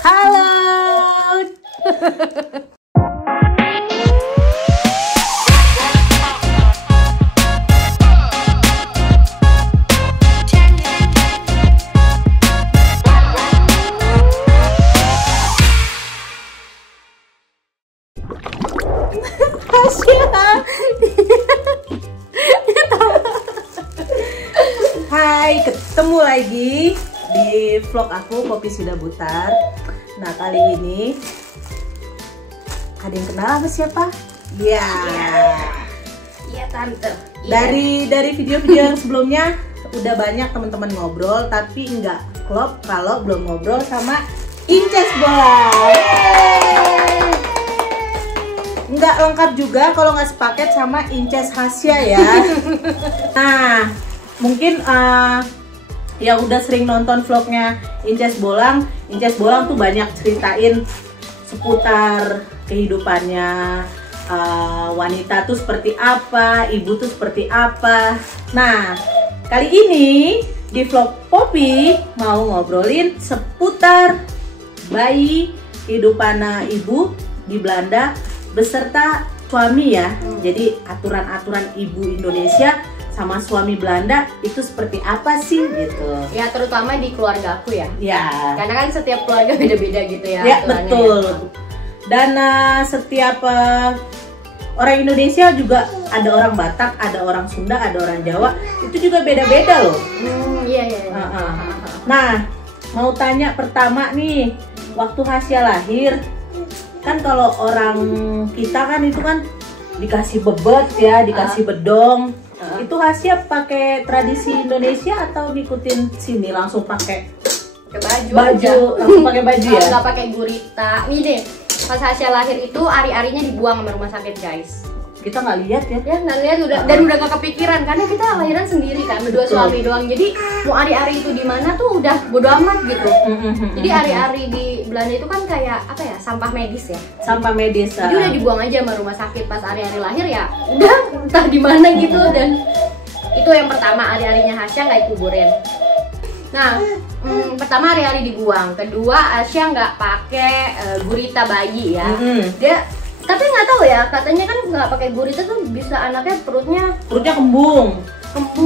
Halo. Hai, ketemu lagi di vlog aku Poppy Sudah Butar. Nah, kali ini ada yang kenal apa siapa? Iya. Iya tante. Dari video-video yang sebelumnya udah banyak teman-teman ngobrol, tapi nggak klop kalau belum ngobrol sama Inces Bolang. Nggak lengkap juga kalau nggak sepaket sama Inces Hasya ya. Nah, mungkin yang udah sering nonton vlognya Inces Bolang tuh banyak ceritain seputar kehidupannya, wanita tuh seperti apa, ibu tuh seperti apa. Nah, kali ini di vlog Poppy mau ngobrolin seputar bayi, kehidupan ibu di Belanda beserta suami ya. Jadi aturan-aturan ibu Indonesia sama suami Belanda itu seperti apa sih gitu. Ya terutama di keluarga aku ya. Ya. Karena kan setiap keluarga beda-beda gitu ya. Ya betul. Ya. Dan setiap orang Indonesia juga ada orang Batak, ada orang Sunda, ada orang Jawa. Itu juga beda-beda loh. Iya. Nah, mau tanya pertama nih, waktu Hasya lahir, kan kalau orang kita kan itu kan dikasih bebet ya, dikasih bedong. Itu Hasya pakai tradisi Indonesia atau ngikutin sini langsung pakai baju langsung pakai baju ya? Nggak pakai gurita. Ini deh, pas Hasya lahir itu ari-arinya dibuang sama rumah sakit guys. Kita nggak lihat ya? Ya nggak lihat udah, dan udah nggak kepikiran karena kita lahiran sendiri kan, berdua suami doang. Jadi mau ari-ari itu di mana tuh udah bodo amat gitu. Jadi ari-ari di Belanda itu kan kayak apa ya, sampah medis ya. Sampah medis. Jadi udah dibuang aja sama rumah sakit pas ari-ari lahir ya. Udah entah di mana gitu. Dan itu yang pertama, ari-arinya Hasya nggak dikuburin. Nah, pertama ari-ari dibuang. Kedua, Hasya nggak pakai gurita bayi ya. Dia tapi nggak tahu ya, katanya kan nggak pakai gurita tuh bisa anaknya perutnya kembung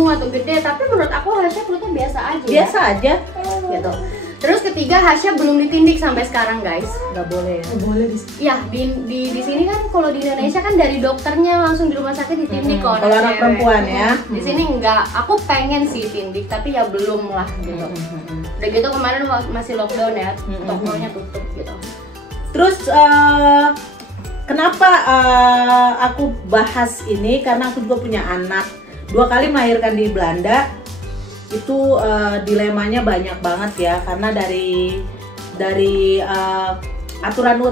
atau gede. Tapi menurut aku Hasya perutnya biasa aja. Biasa aja. Gitu. Terus ketiga, Hasya belum ditindik sampai sekarang guys. Nggak boleh ya? Nggak boleh Iya, di sini kan kalau di Indonesia kan dari dokternya langsung di rumah sakit ditindik kalau anak perempuan ya. Di sini enggak. Aku pengen sih tindik tapi ya belum lah gitu. Udah gitu kemarin masih lockdown ya, tokonya tutup gitu. Terus kenapa aku bahas ini? Karena aku juga punya anak, 2 kali melahirkan di Belanda. Itu dilemanya banyak banget ya, karena dari aturan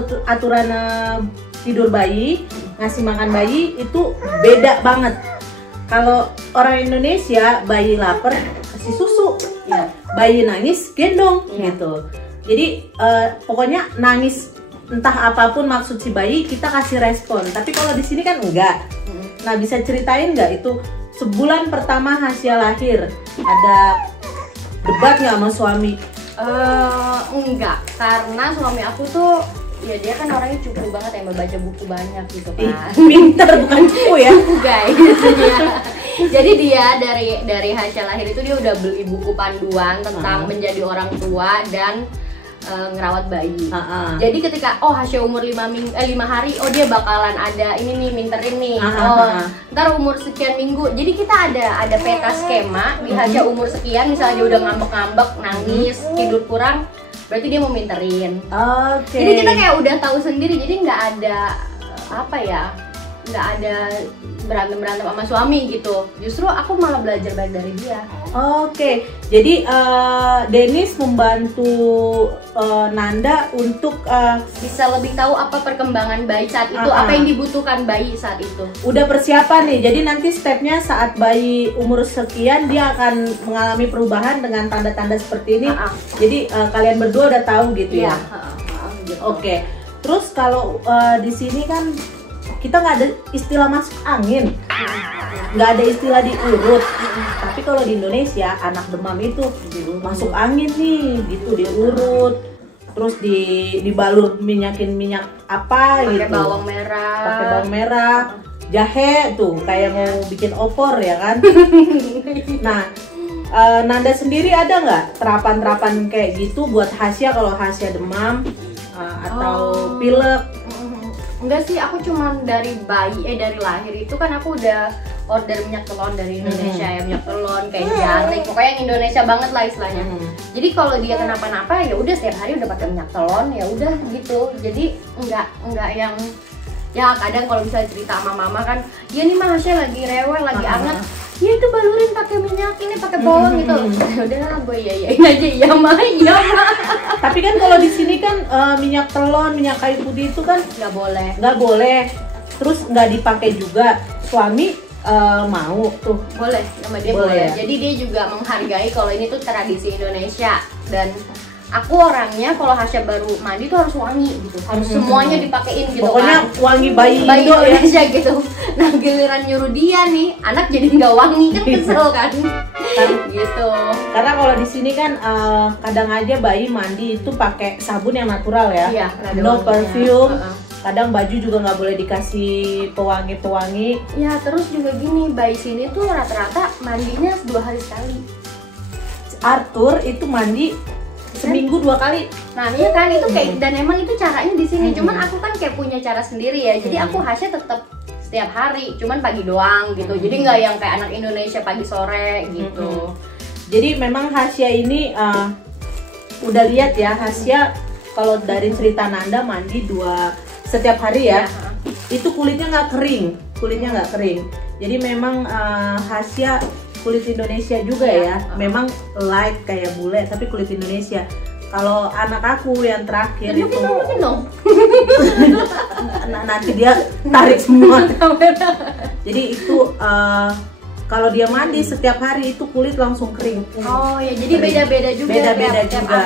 tidur bayi, ngasih makan bayi itu beda banget. Kalau orang Indonesia bayi lapar kasih susu, ya. Bayi nangis gendong gitu. Jadi pokoknya nangis entah apapun maksud si bayi kita kasih respon. Tapi kalau di sini kan enggak. Nah, bisa ceritain nggak itu sebulan pertama Hasya lahir ada debat nggak sama suami? Enggak, karena suami aku tuh ya dia kan orangnya cukup banget ya, membaca buku banyak gitu kan. Pinter bukan cukup ya guys. Jadi dia dari Hasya lahir itu dia udah beli buku panduan tentang menjadi orang tua dan ngerawat bayi. Jadi ketika Hasya umur 5 hari, dia bakalan ada ini nih, minterin nih. Ntar umur sekian minggu. Jadi kita ada peta skema di Hasya umur sekian, misalnya dia udah ngambek-ngambek, nangis, tidur kurang, berarti dia mau minterin. Jadi kita kayak udah tahu sendiri. Jadi nggak ada nggak ada berantem sama suami gitu. Justru aku malah belajar baik dari dia. Jadi Dennis membantu Nanda untuk bisa lebih tahu apa perkembangan bayi saat itu, apa yang dibutuhkan bayi saat itu. Udah persiapan nih. Jadi nanti stepnya saat bayi umur sekian dia akan mengalami perubahan dengan tanda-tanda seperti ini. Jadi kalian berdua udah tahu gitu ya. Gitu. Terus kalau di sini kan kita nggak ada istilah masuk angin, nggak ada istilah diurut. Tapi kalau di Indonesia anak demam itu masuk angin nih, gitu diurut. terus dibalur minyakin minyak apa pakai gitu. bawang merah. Pakai bawang merah, jahe tuh kayak mau bikin opor ya kan. Nah, Nanda sendiri ada nggak terapan-terapan kayak gitu buat Hasya kalau Hasya demam atau pilek? Enggak sih, aku cuma dari dari lahir itu kan aku udah order minyak telon dari Indonesia ya, minyak telon kayak jarik, pokoknya yang Indonesia banget lah istilahnya. Jadi kalau dia kenapa-napa ya udah setiap hari udah pakai minyak telon, ya udah gitu. Jadi enggak yang ya kadang kalau misalnya cerita sama mama kan, ya nih mah Hasya lagi rewel, lagi anget, ya itu balurin pakai minyak ini, pakai bawang gitu. Udahlah gue yayain aja, iya mah. Tapi kan kalau di sini kan minyak telon, minyak kayu putih itu kan nggak boleh. Terus nggak dipakai juga. Suami mau tuh. Boleh, sama dia boleh. Ya? Jadi dia juga menghargai kalau ini tuh tradisi Indonesia, dan aku orangnya kalau Hasya baru mandi tuh harus wangi gitu, harus semuanya dipakein gitu. Pokoknya kan wangi bayi Indonesia ya? Gitu. Nah giliran nyuruh dia nih, anak jadi nggak wangi kan kesel kan? Gitu. Karena kalau di sini kan kadang aja bayi mandi itu pakai sabun yang natural ya, iya, no perfume. Kadang baju juga nggak boleh dikasih pewangi-pewangi. Ya terus juga gini, bayi sini tuh rata-rata mandinya 2 hari sekali. Arthur itu mandi seminggu 2 kali. Nah iya kan itu kayak, dan emang itu caranya di sini. Cuman aku kan kayak punya cara sendiri ya. Jadi aku Hasya tetap setiap hari, cuman pagi doang gitu. Jadi nggak yang kayak anak Indonesia pagi sore gitu. Jadi memang Hasya ini udah lihat ya, Hasya kalau dari cerita Nanda mandi setiap hari ya. Itu kulitnya nggak kering. Jadi memang Hasya kulit Indonesia juga ya. Memang light kayak bule tapi kulit Indonesia. Kalau anak aku yang terakhir itu nanti dia tarik semua. Jadi itu kalau dia mandi setiap hari itu kulit langsung kering. Oh ya, jadi beda-beda juga. Beda-beda juga.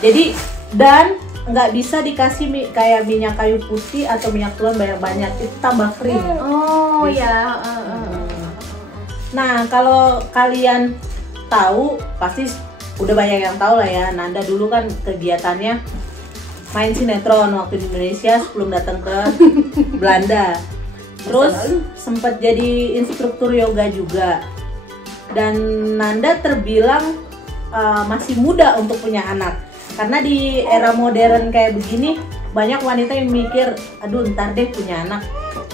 Jadi dan nggak bisa dikasih kayak minyak kayu putih atau minyak telon banyak-banyak, itu tambah kering. Oh ya. Nah kalau kalian tahu pasti udah banyak yang tahu lah ya, Nanda dulu kan kegiatannya main sinetron waktu di Indonesia sebelum datang ke Belanda. Terus sempat jadi instruktur yoga juga. Dan Nanda terbilang masih muda untuk punya anak. Karena di era modern kayak begini banyak wanita yang mikir, aduh ntar deh punya anak,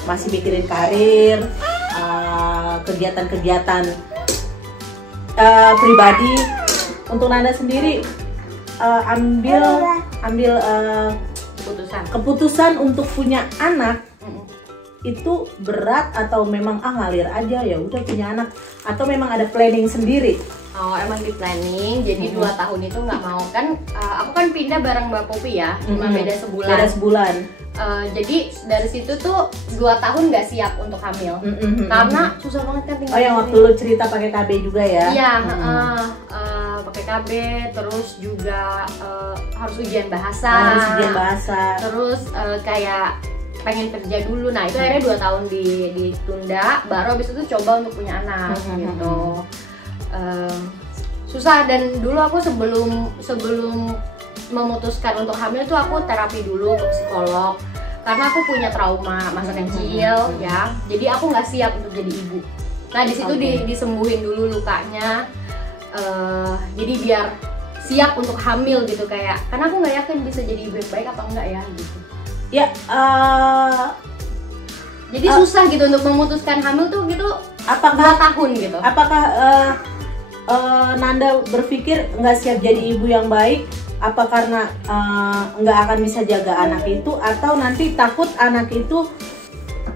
masih mikirin karir, kegiatan-kegiatan pribadi. Untuk Nanda sendiri ambil keputusan untuk punya anak itu berat atau memang ngalir aja ya udah punya anak, atau memang ada planning sendiri? Oh emang di planning, jadi 2 tahun itu nggak mau kan, aku kan pindah bareng Mbak Popi ya, cuma beda sebulan. Jadi dari situ tuh 2 tahun nggak siap untuk hamil, karena susah banget kan tinggal. Oh yang waktu lu cerita pakai KB juga ya? Iya, pakai KB, terus juga harus ujian bahasa. Terus kayak pengen kerja dulu, nah itu akhirnya 2 tahun ditunda, baru habis itu coba untuk punya anak gitu. Susah, dan dulu aku sebelum memutuskan untuk hamil tuh aku terapi dulu ke psikolog karena aku punya trauma masa kecil ya, jadi aku nggak siap untuk jadi ibu. Nah di situ disembuhin dulu lukanya, jadi biar siap untuk hamil gitu, kayak karena aku nggak yakin bisa jadi ibu yang baik apa enggak ya gitu ya. Jadi susah gitu untuk memutuskan hamil tuh gitu. Apakah 2 tahun gitu? Apakah Nanda berpikir nggak siap jadi ibu yang baik? Apa karena nggak akan bisa jaga anak itu, atau nanti takut anak itu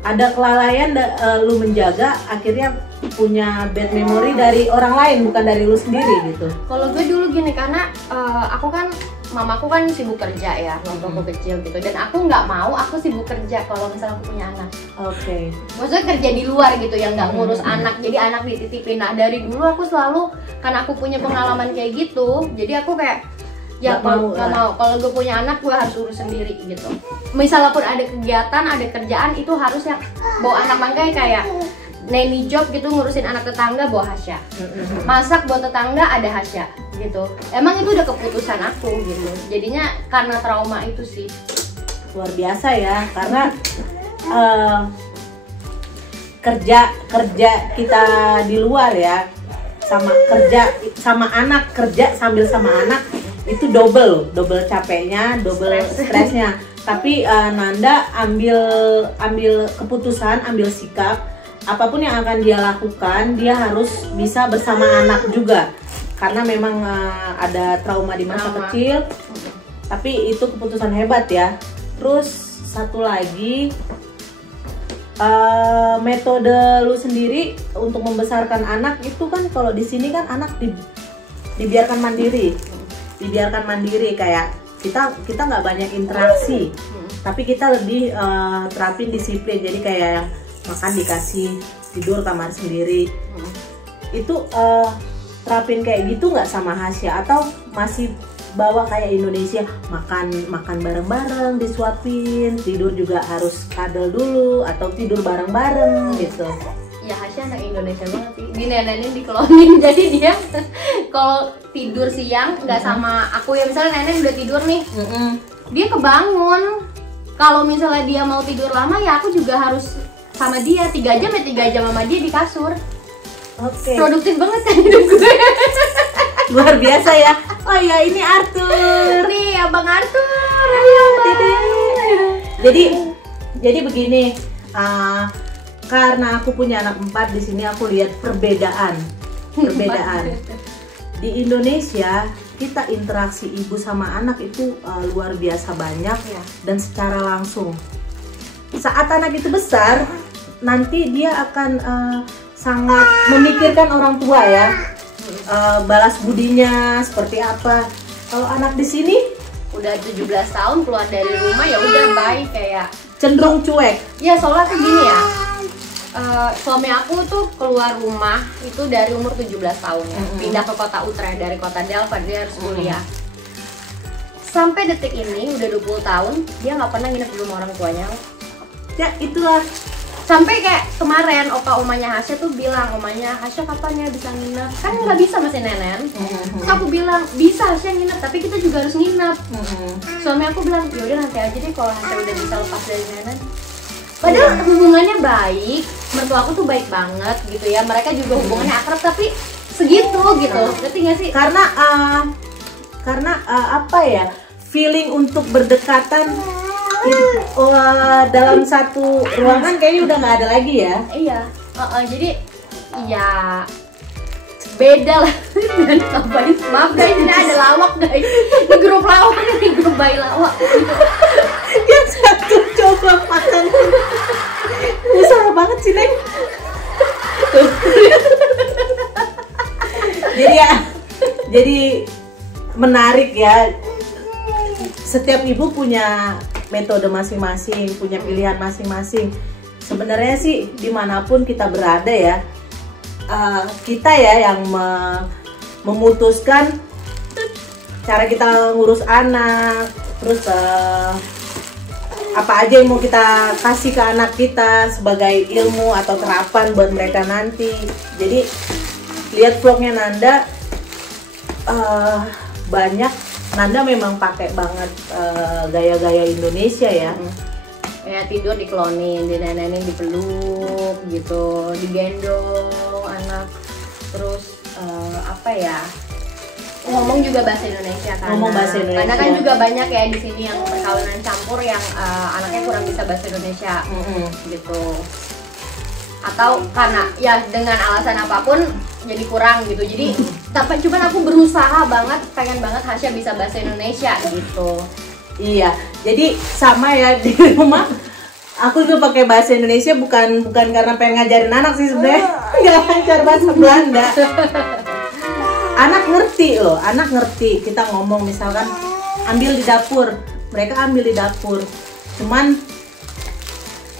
ada kelalaian lu menjaga, akhirnya punya bad memory dari orang lain bukan dari lu sendiri gitu? Kalau gue dulu gini, karena aku kan mamaku kan sibuk kerja ya waktu aku kecil gitu, dan aku nggak mau aku sibuk kerja kalau misalnya aku punya anak. Oke. Maksudnya kerja di luar gitu yang nggak ngurus anak, jadi anak dititipin. Nah dari dulu aku selalu, karena aku punya pengalaman kayak gitu, jadi aku kayak ya nggak mau. Kalau gue punya anak gue harus urus sendiri gitu. Misalnya pun ada kegiatan, ada kerjaan, itu harus yang bawa anak, makanya kayak nanny job gitu, ngurusin anak tetangga bawa Hasya, masak buat tetangga ada Hasya gitu. Emang itu udah keputusan aku gitu. Jadinya karena trauma itu sih. Luar biasa ya, karena kerja kita di luar ya, sama kerja sama anak, kerja sambil sama anak itu double capeknya, double stresnya. Tapi Nanda ambil keputusan, ambil sikap, apapun yang akan dia lakukan, dia harus bisa bersama anak juga, karena memang ada trauma di masa kecil. Tapi itu keputusan hebat ya. Terus satu lagi, metode lu sendiri untuk membesarkan anak itu kan, kalau di sini kan anak dibiarkan mandiri, kayak kita nggak banyak interaksi, tapi kita lebih terapin disiplin. Jadi kayak makan dikasih, tidur kamar sendiri. Itu terapin kayak gitu nggak sama Hasya, atau masih bawa kayak Indonesia, makan bareng-bareng, disuapin, tidur juga harus cuddle dulu atau tidur bareng-bareng gitu? Ya Hasya anak Indonesia banget sih, dinenenin, diklonin. Jadi dia kalau tidur siang nggak sama aku ya, misalnya nenek udah tidur nih, dia kebangun. Kalau misalnya dia mau tidur lama ya aku juga harus sama dia 3 jam ya 3 jam sama dia di kasur. Oke. Produktif banget kan hidup gue. Luar biasa ya. Oh ya, ini Arthur. Nih Abang Arthur. Ayo, jadi begini, karena aku punya anak 4 di sini, aku lihat perbedaan. Di Indonesia kita interaksi ibu sama anak itu luar biasa banyak ya, dan secara langsung. Saat anak itu besar, nanti dia akan sangat memikirkan orang tua ya. Balas budinya seperti apa. Kalau anak di sini udah 17 tahun keluar dari rumah ya udah bye, kayak cenderung cuek. Ya soalnya tuh gini ya, suami aku tuh keluar rumah itu dari umur 17 tahun ya, pindah ke kota Utrecht dari kota Delft, dia harus kuliah. Sampai detik ini udah 20 tahun dia nggak pernah nginep di rumah orang tuanya. Ya itulah. Sampai kayak kemarin opa omanya Hasya tuh bilang, omanya Hasya kapan ya bisa nginep? Kan nggak bisa masih nenen. Terus aku bilang bisa Hasya nginep, tapi kita juga harus nginep. Suami aku bilang yaudah nanti aja deh kalau Hasya udah bisa lepas dari nenen. Padahal hubungannya baik, mertua aku tuh baik banget gitu ya. Mereka juga hubungannya akrab, tapi segitu gitu. Ngerti nggak sih? Karena apa ya? Feeling untuk berdekatan dalam satu ruangan kayaknya udah nggak ada lagi ya. Iya, jadi ya beda lah. Dan ngapain, maaf guys, ini ada lawak guys, di grup lawak, di grup bayi lawak. Yang satu coba makan, usaha banget sih Neng. Jadi menarik ya. Setiap ibu punya metode masing-masing, punya pilihan masing-masing. Sebenarnya sih dimanapun kita berada ya, kita ya yang memutuskan cara kita ngurus anak, terus apa aja yang mau kita kasih ke anak kita sebagai ilmu atau terapan buat mereka nanti. Jadi lihat vlognya Nanda, banyak. Nanda memang pakai banget gaya-gaya Indonesia ya. Ya tidur diklonin, dinenenin, dipeluk gitu, digendong anak. Terus apa ya? Ngomong juga bahasa Indonesia kan. Ngomong bahasa Indonesia. Karena kan juga banyak ya di sini yang perkawinan campur yang anaknya kurang bisa bahasa Indonesia gitu. Atau karena ya dengan alasan apapun jadi kurang gitu. Jadi tapi cuman aku berusaha banget, pengen banget Hasya bisa bahasa Indonesia gitu. Iya, jadi sama ya di rumah. Aku juga pakai bahasa Indonesia bukan karena pengen ngajarin anak sih sebenarnya. Nggak lancar bahasa Belanda. Anak ngerti loh, anak ngerti. Kita ngomong misalkan ambil di dapur, mereka ambil di dapur. Cuman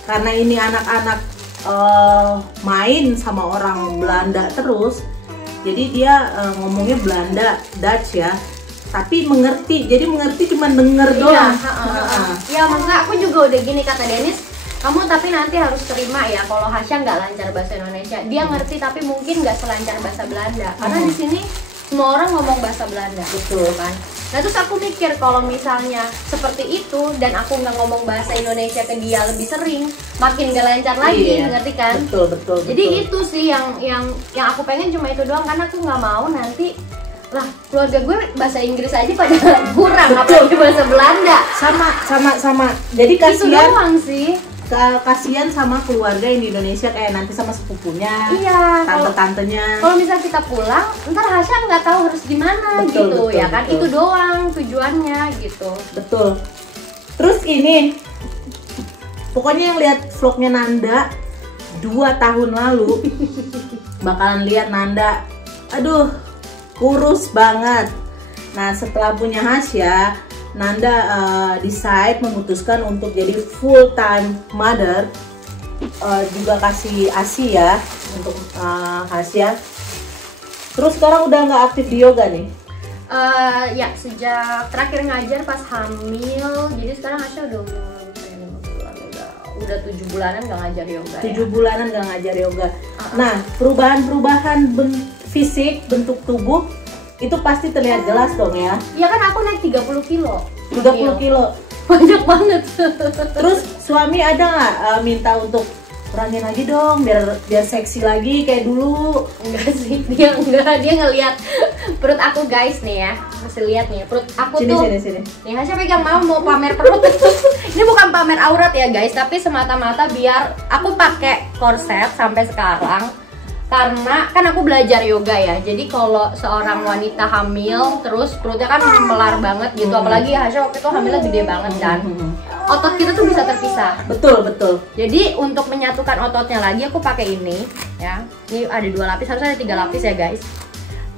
karena ini anak-anak main sama orang Belanda terus, jadi dia ngomongnya Belanda, Dutch ya, tapi mengerti. Jadi mengerti cuma denger doang. Ya maksudnya aku juga udah gini, kata Dennis, kamu tapi nanti harus terima ya kalau Hasya nggak lancar bahasa Indonesia. Dia ngerti tapi mungkin nggak selancar bahasa Belanda, karena di sini semua orang ngomong bahasa Belanda, betul kan? Nah terus aku mikir kalau misalnya seperti itu dan aku nggak ngomong bahasa Indonesia ke dia lebih sering, makin gak lancar lagi, ngerti kan? Betul. Jadi itu sih yang aku pengen cuma itu doang, karena aku nggak mau nanti lah keluarga gue bahasa Inggris aja pada kurang, apalagi bahasa Belanda. Sama. Jadi kasihan. Itu doang sih. Kasihan sama keluarga yang di Indonesia, kayak nanti sama sepupunya, tante-tantenya. Kalau misalnya kita pulang, ntar Hasya nggak tahu harus gimana gitu, ya kan? Itu doang tujuannya gitu. Betul. Terus ini, pokoknya yang lihat vlognya Nanda 2 tahun lalu, bakalan lihat Nanda, aduh, kurus banget. Nah setelah punya Hasya, Nanda memutuskan untuk jadi full time mother, juga kasih ASI ya untuk Hasya. Terus sekarang udah nggak aktif di yoga nih? Ya sejak terakhir ngajar pas hamil, jadi sekarang Hasya udah 7 bulanan nggak ngajar yoga. 7 bulanan nggak ngajar yoga. Nah perubahan fisik, bentuk tubuh itu pasti terlihat jelas dong ya. Ya kan aku naik 30 kilo. 30 kilo. Banyak banget. Terus suami ada nggak minta untuk kurangin lagi dong biar seksi lagi kayak dulu? Enggak sih, dia ngelihat perut aku guys nih ya. Masih lihat nih perut aku sini. Nih Hasya pegang mau pamer perut. Ini bukan pamer aurat ya guys, tapi semata-mata biar aku pakai korset sampai sekarang. Karena kan aku belajar yoga ya, jadi kalau seorang wanita hamil terus perutnya kan melar banget gitu, apalagi Hasya waktu itu hamilnya gede banget kan, otot kita tuh bisa terpisah. Betul. Jadi untuk menyatukan ototnya lagi aku pakai ini ya, ini ada 2 lapis, harusnya ada 3 lapis ya guys.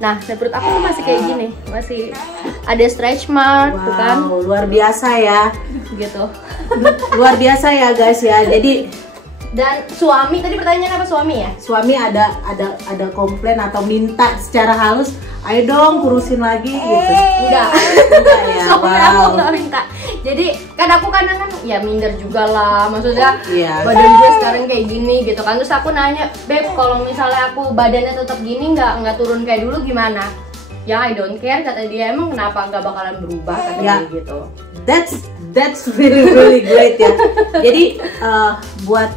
Nah perut aku tuh masih kayak gini, masih ada stretch mark. Wow, tuh kan luar biasa ya gitu. Luar biasa ya guys ya. Jadi dan suami, tadi pertanyaan apa suami ya? Suami ada komplain atau minta secara halus, ayo dong kurusin lagi gitu? Enggak ya. Suami aku nggak minta. Jadi kan aku kadang kan ya minder juga lah, maksudnya badan gue sekarang kayak gini gitu kan. Terus aku nanya, Beb kalau misalnya aku badannya tetap gini nggak turun kayak dulu gimana? Ya I don't care, kata dia. Emang kenapa nggak bakalan berubah, kata dia gitu. That's really great ya. Jadi buat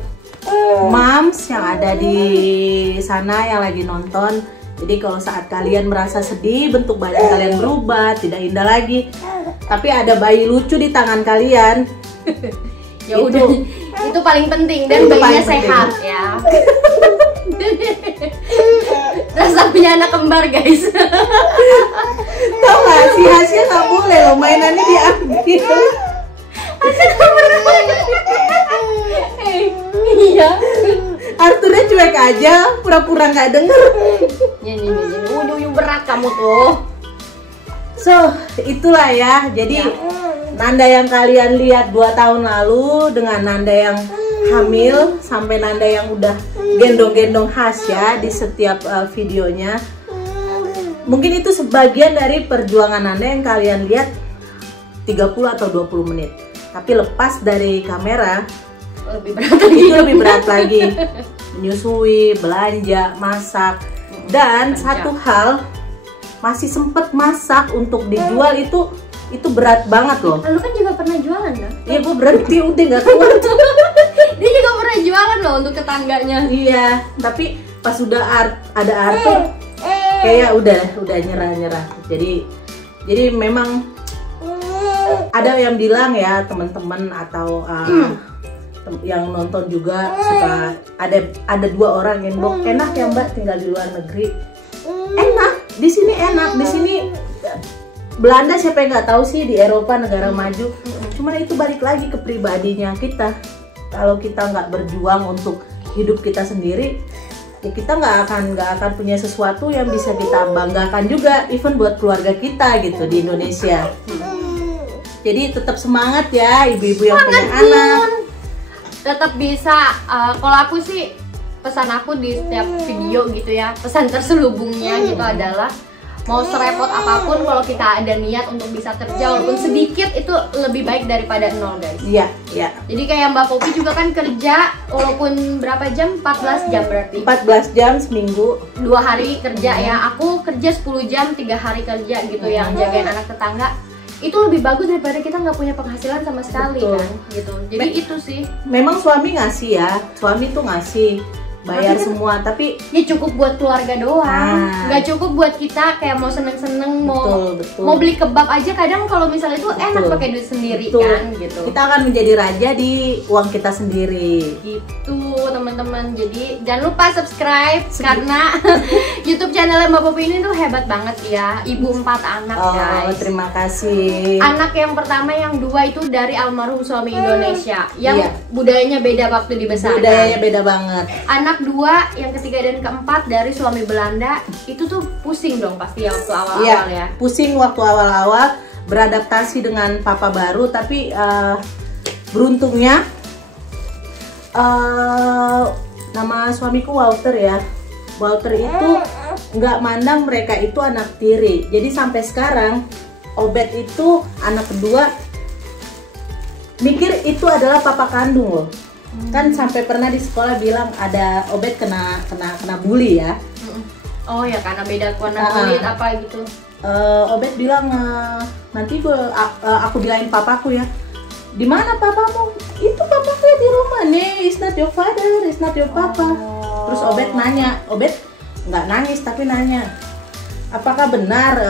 moms yang ada di sana yang lagi nonton, jadi kalau saat kalian merasa sedih, bentuk badan kalian berubah, tidak indah lagi, tapi ada bayi lucu di tangan kalian, ya udah, itu paling penting dan bayinya sehat ya. Rasa punya anak kembar guys. Tau gak si Hasya nggak boleh loh mainannya diambil. Hasya kembar. Iya. Artunya cuek aja, pura-pura nggak denger. Ini berat kamu tuh. So itulah ya. Jadi Nanda yang kalian lihat 2 tahun lalu dengan Nanda yang hamil sampai Nanda yang udah gendong-gendong Hasya di setiap videonya. Mungkin itu sebagian dari perjuangan Nanda yang kalian lihat 30 atau 20 menit. Tapi lepas dari kamera lebih berat lagi. Menyusui, belanja, masak, dan satu hal, masih sempet masak untuk dijual, itu berat banget loh. Lu kan juga pernah jualan kan? Iya, gue berhenti udah nggak kuat. Dia juga pernah jualan loh untuk tetangganya. Iya, tapi pas udah ada Arthur, kayak udah nyerah. Jadi memang ada yang bilang ya teman-teman atau yang nonton juga suka ada 2 orang yang bilang enak ya Mbak tinggal di luar negeri. Enak, di sini enak, di sini Belanda siapa yang nggak tahu sih, di Eropa negara maju. Cuman itu balik lagi ke pribadinya kita. Kalau kita nggak berjuang untuk hidup kita sendiri, ya kita nggak akan punya sesuatu yang bisa kita banggakan juga, even buat keluarga kita gitu di Indonesia. Jadi tetap semangat ya ibu-ibu yang punya anak. Tetap bisa. Kalau aku sih pesan aku di setiap video gitu ya, pesan terselubungnya gitu adalah mau serepot apapun kalau kita ada niat untuk bisa kerja walaupun sedikit itu lebih baik daripada nol guys. Iya, iya. Jadi kayak Mbak Popi juga kan kerja walaupun berapa jam? 14 jam berarti. 14 jam seminggu. 2 hari kerja ya. Aku kerja 10 jam 3 hari kerja gitu yang jagain anak tetangga. Itu lebih bagus daripada kita nggak punya penghasilan sama sekali. Betul. Kan gitu. Jadi itu sih. Memang suami ngasih ya. Suami tuh ngasih bayar kan semua, tapi ya cukup buat keluarga doang, nggak cukup buat kita kayak mau seneng-seneng mau beli kebab aja kadang kalau misalnya itu enak pakai duit sendiri kan gitu. Kita akan menjadi raja di uang kita sendiri. Gitu teman-teman. Jadi jangan lupa subscribe karena YouTube channel Mbak Popi ini tuh hebat banget ya. Ibu 4 anak guys. Terima kasih. Anak yang pertama yang 2 itu dari almarhum suami Indonesia yang budayanya beda waktu dibesarkan. Budayanya beda banget. Anak 2, yang ketiga dan keempat dari suami Belanda itu tuh pusing dong pasti ya waktu awal-awal ya. Pusing waktu awal-awal beradaptasi dengan papa baru, tapi beruntungnya nama suamiku Walter ya. Walter itu nggak mandang mereka itu anak tiri. Jadi sampai sekarang Obed itu anak kedua mikir itu adalah papa kandung loh. Kan sampai pernah di sekolah bilang ada Obed kena bully ya. Oh ya karena beda warna kulit apa gitu. Obed bilang nanti aku bilangin papaku ya. Di mana papamu? Itu papaku ya di rumah nih. It's not your father, it's not your papa. Terus Obed nanya, Obed nggak nangis tapi nanya, apakah benar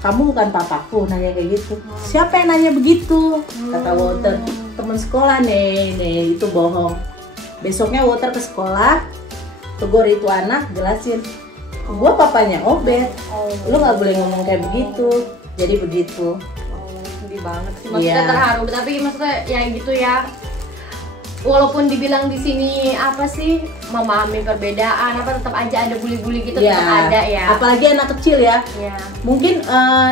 kamu bukan papaku? Nanya kayak gitu. Siapa yang nanya begitu? Kata Walter. Temen sekolah nih itu bohong. Besoknya Walter ke sekolah, tegur itu anak, jelasin, gua papanya Obed, lu nggak boleh ngomong kayak begitu. Jadi begitu. Sedih banget sih, maksudnya terharu. Tapi maksudnya ya gitu ya. Walaupun dibilang di sini apa sih memahami perbedaan, apa tetap aja ada bully-bully gitu tetap ada ya. Apalagi anak kecil ya. Mungkin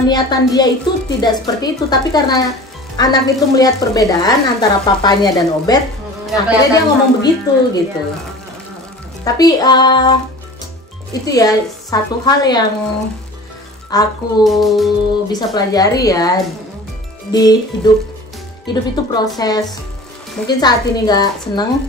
niatan dia itu tidak seperti itu, tapi karena anak itu melihat perbedaan antara papanya dan Obed, akhirnya dia ngomong begitu gitu. Tapi itu ya satu hal yang aku bisa pelajari ya di hidup itu proses. Mungkin saat ini nggak seneng,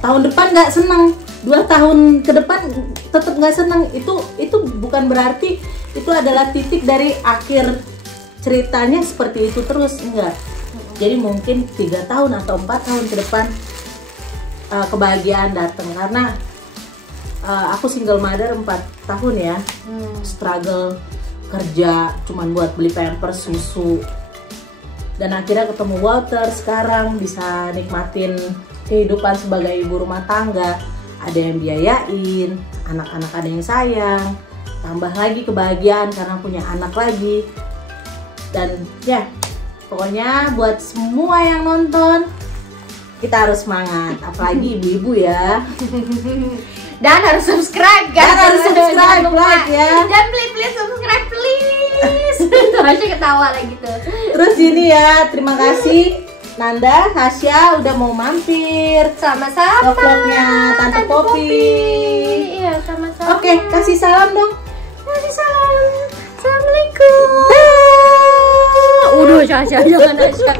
tahun depan nggak seneng, 2 tahun ke depan tetap nggak seneng. Itu bukan berarti itu adalah titik dari akhir ceritanya seperti itu terus, enggak. Jadi mungkin 3 tahun atau 4 tahun ke depan kebahagiaan datang. Karena aku single mother 4 tahun ya, struggle kerja cuman buat beli pampers, susu, dan akhirnya ketemu Walter. Sekarang bisa nikmatin kehidupan sebagai ibu rumah tangga, ada yang biayain, anak-anak ada yang sayang, tambah lagi kebahagiaan karena punya anak lagi. Dan ya, pokoknya buat semua yang nonton, kita harus semangat, apalagi ibu-ibu ya. Dan harus subscribe kan? Dan harus subscribe, like ya. Dan please subscribe please. Tuh Hasya ketawa lagi tuh. Terus ini ya, terima kasih Nanda, Hasya udah mau mampir. Sama-sama. Vlognya Tante Popi. Iya, sama-sama. Oke, kasih salam dong. Kasih salam. Assalamualaikum. Udah, Hasya jangan Hasya.